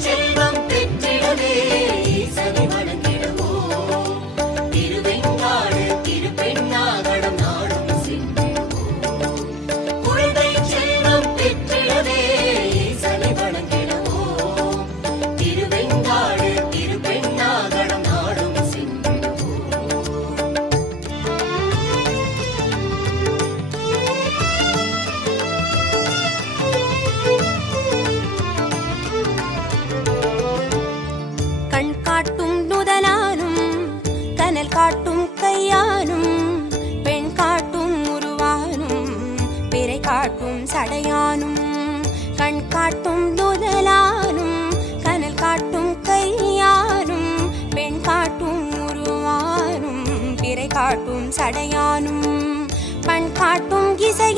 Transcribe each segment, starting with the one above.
செல்வம் பெற்றிடவே ஈசனை காட்டும் இசையானும்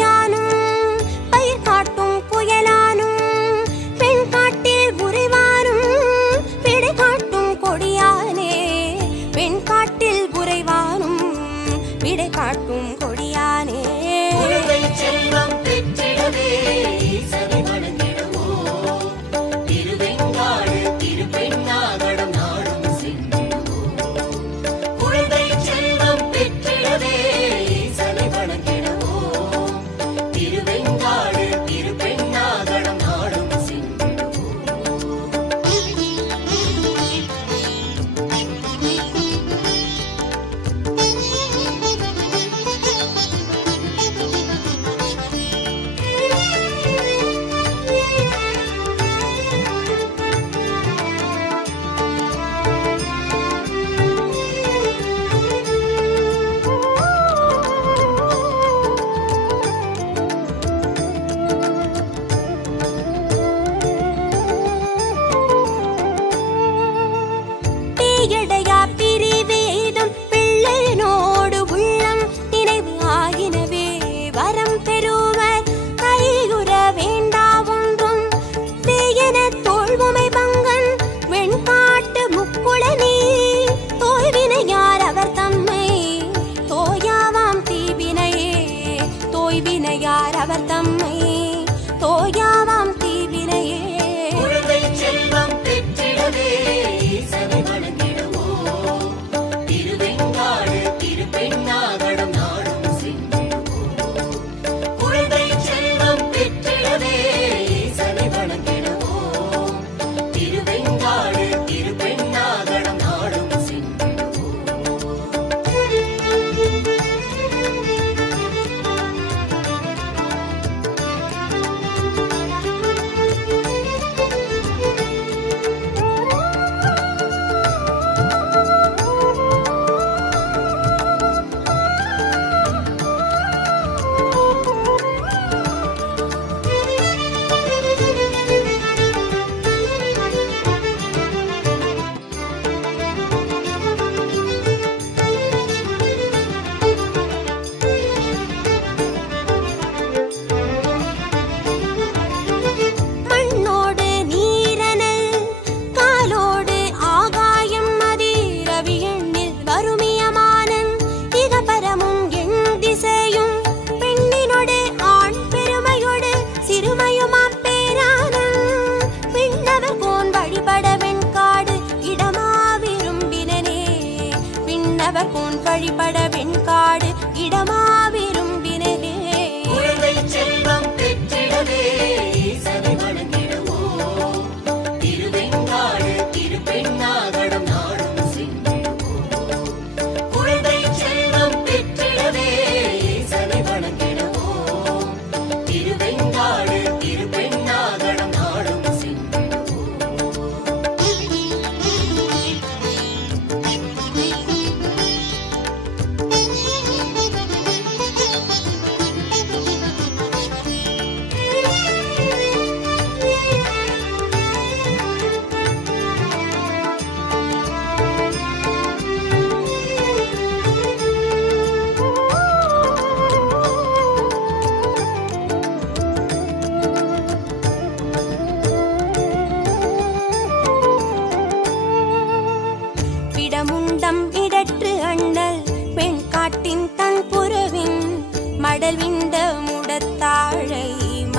தோல்வுமை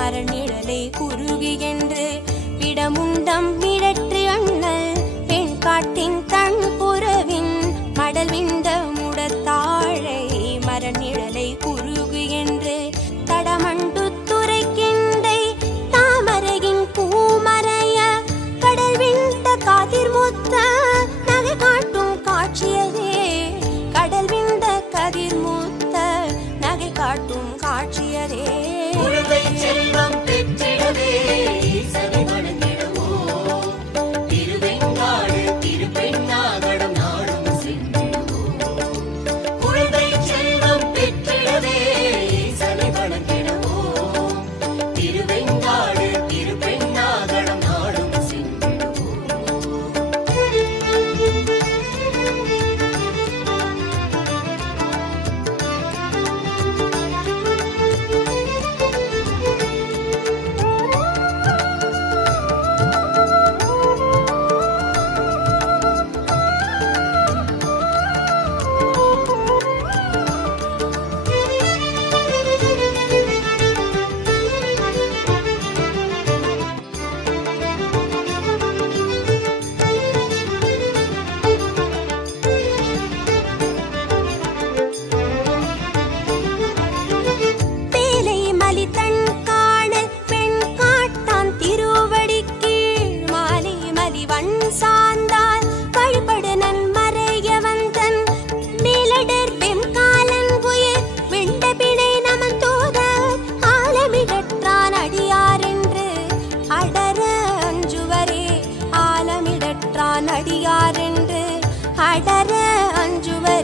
அரணிழலை குருகி என்று விடமுண்டம் மிழற்று அண்ணல் பெண் காட்டின் தன் புறவின் மடல் விண்ட முடத்தாழை மரநிழலை குருகு என்று தடமண்டு துறைக்கிண்டை தாமரையின் பூமறைய கடல் விண்ட காதிர் காட்சியதே. கடல் விண்ட கதிர் முத்த நகை காட்டும் காட்சி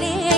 ready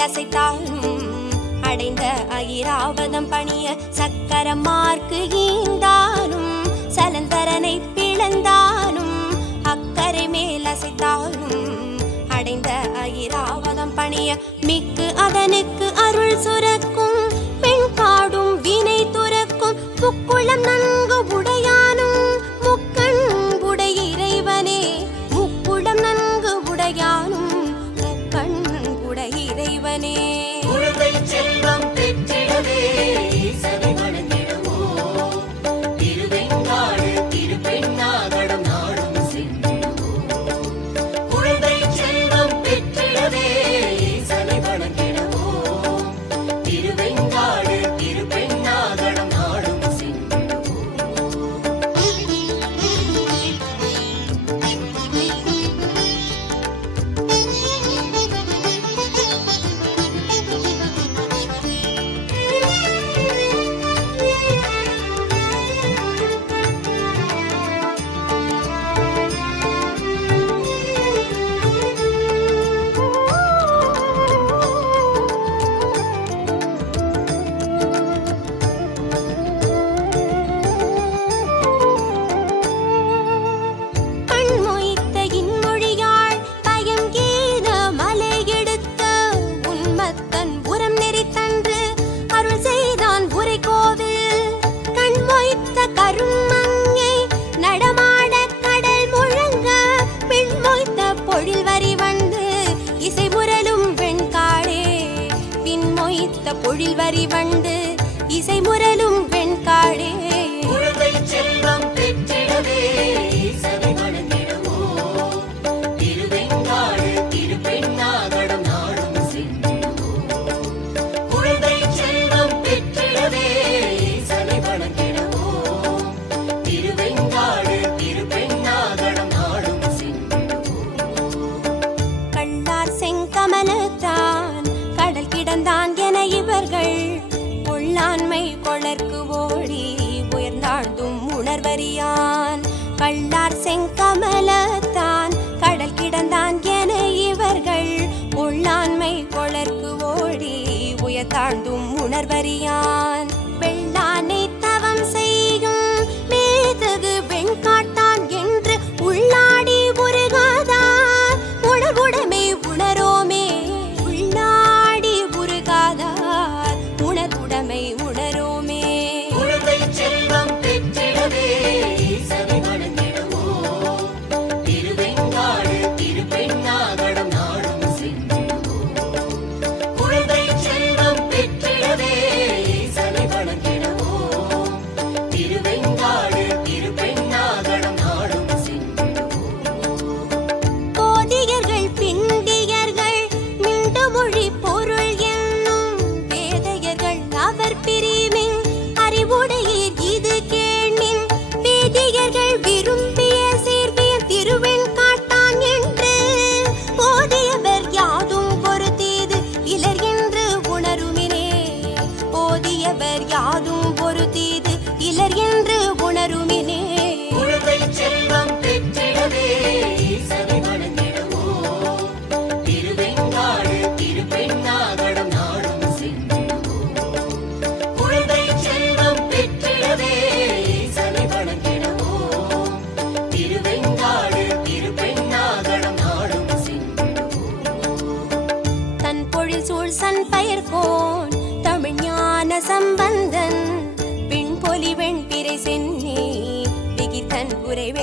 அசைத்தாலும் அடைந்த அகிராவதம் பணிய சக்கரமார்க்கு ஈந்தாலும் சலந்தரனை பிளந்தாலும் அக்கறை மேல் அசைத்தாலும் அடைந்த அகிராவதம் பணிய மிக்கு அதனுக்கு அருள் சுரக்கும். பெண் காடும் வினை துறக்கும். புக்குளம் நன்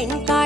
等待。